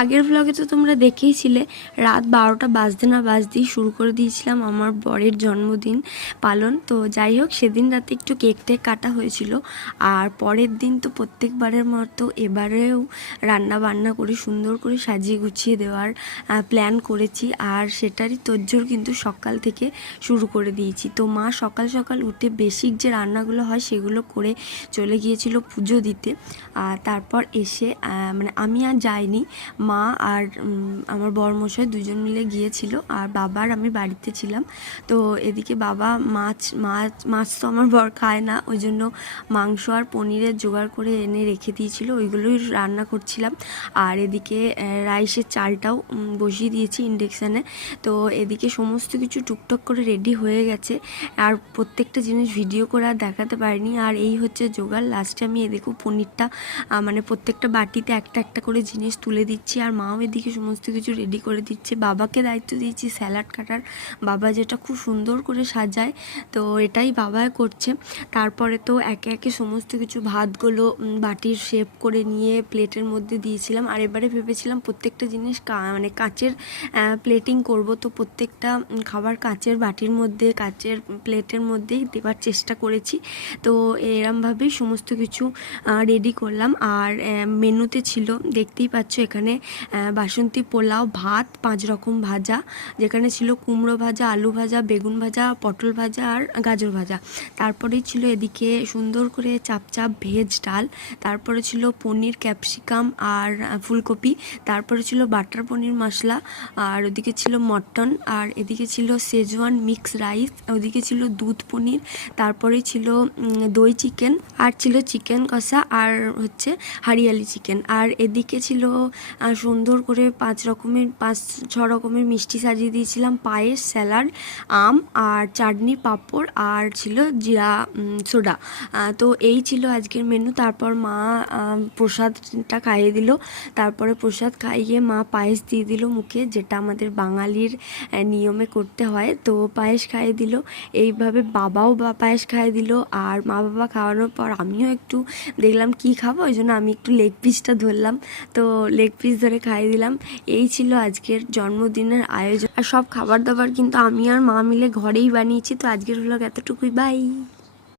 আগের ব্লগে তো তোমরা দেখেইছিলে রাত 12টা বাজতে না বাজতেই শুরু করে দিয়েছিলাম আমার বরের জন্মদিন পালন। তো যাই হোক, সেদিন রাতে একটু কেক টেক কাটা হয়েছিল। আর পরের দিন তো প্রত্যেকবারের মতো এবারেও রান্না বান্না করে সুন্দর করে সাজিয়ে গুছিয়ে দেওয়ার প্ল্যান করেছি। আর সেটারই তোড়জোড় কিন্তু সকাল থেকে শুরু করে দিয়েছি। তো মা সকাল সকাল উঠে বেসিক যে রান্নাগুলো হয় সেগুলো করে চলে গিয়েছিল পুজো দিতে। আর তারপর এসে মানে আমি আর যাইনি, মা আর আমার বরমশাই দুজন মিলে গিয়েছিল, আর বাবা আর আমি বাড়িতে ছিলাম। তো এদিকে বাবা মাছ তো আমার বর খায় না, ওই জন্য মাংস আর পনিরের জোগাড় করে এনে রেখে দিয়েছিল, ওইগুলোই রান্না করছিলাম। আর এদিকে রাইসের চালটাও বসিয়ে দিয়েছি ইন্ডাকশানে। তো এদিকে সমস্ত কিছু টুকটাক করে রেডি হয়ে গেছে, আর প্রত্যেকটা জিনিস ভিডিও করে আর দেখাতে পারিনি। আর এই হচ্ছে জোগাড়। লাস্টে আমি এদিকে পনিরটা মানে প্রত্যেকটা বাটিতে একটা একটা করে জিনিস তুলে দিচ্ছি, আর মাও এদিকে সমস্ত কিছু রেডি করে দিচ্ছে। বাবাকে দায়িত্ব দিয়েছি স্যালাড কাটার, বাবা যেটা খুব সুন্দর করে সাজায়, তো এটাই বাবা করছে। তারপরে তো একে একে সমস্ত কিছু ভাতগুলো বাটির শেপ করে নিয়ে প্লেটের মধ্যে দিয়েছিলাম। আর এবারে ভেবেছিলাম প্রত্যেকটা জিনিস মানে কাচের প্লেটিং করব, তো প্রত্যেকটা খাবার কাচের বাটির মধ্যে কাচের প্লেটের মধ্যেই দেওয়ার চেষ্টা করেছি। তো এরমভাবেই সমস্ত কিছু রেডি করলাম। আর মেনুতে ছিল, দেখতেই পাচ্ছ এখানে বাসন্তী পোলাও, ভাত, 5 রকম ভাজা, যেখানে ছিল কুমড়ো ভাজা, আলু ভাজা, বেগুন ভাজা, পটল ভাজা আর গাজর ভাজা। তারপরেই ছিল এদিকে সুন্দর করে চাপ চাপ ভেজ ডাল, তারপরে ছিল পনির, ক্যাপসিকাম আর ফুলকপি, তারপরে ছিল বাটার পনির মশলা, আর ওদিকে ছিল মটন, আর এদিকে ছিল শেজওয়ান মিক্স রাইস, ওদিকে ছিল দুধ পনির, তারপরে ছিল দই চিকেন, আর ছিল চিকেন কষা, আর হচ্ছে হারিয়ালি চিকেন। আর এদিকে ছিল সুন্দর করে 5-6 রকমের মিষ্টি সাজিয়ে দিয়েছিলাম, পায়েস, স্যালাড, আম আর চাটনি, পাঁপড়, আর ছিল জিরা সোডা। তো এই ছিল আজকের মেনু। তারপর মা প্রসাদটা খাইয়ে দিল, তারপরে প্রসাদ খাইয়ে মা পায়েস দিয়ে দিল মুখে, যেটা আমাদের বাঙালির নিয়মে করতে হয়। তো পায়েস খাইয়ে দিল, এইভাবে বাবাও পায়েস খাইয়ে দিল। আর মা বাবা খাওয়ানোর পর আমিও একটু দেখলাম কি খাবো, ওই জন্য আমি একটু লেগ পিসটা ধরলাম, তো লেগ পিস ধরে খাইয়ে দিলাম। এই ছিল আজকের জন্মদিনের আয়োজন। আর সব খাবার দাবার কিন্তু আমি আর মা মিলে ঘরেই বানিয়েছি। তো আজকের ভ্লগ এতটুকুই, বাই।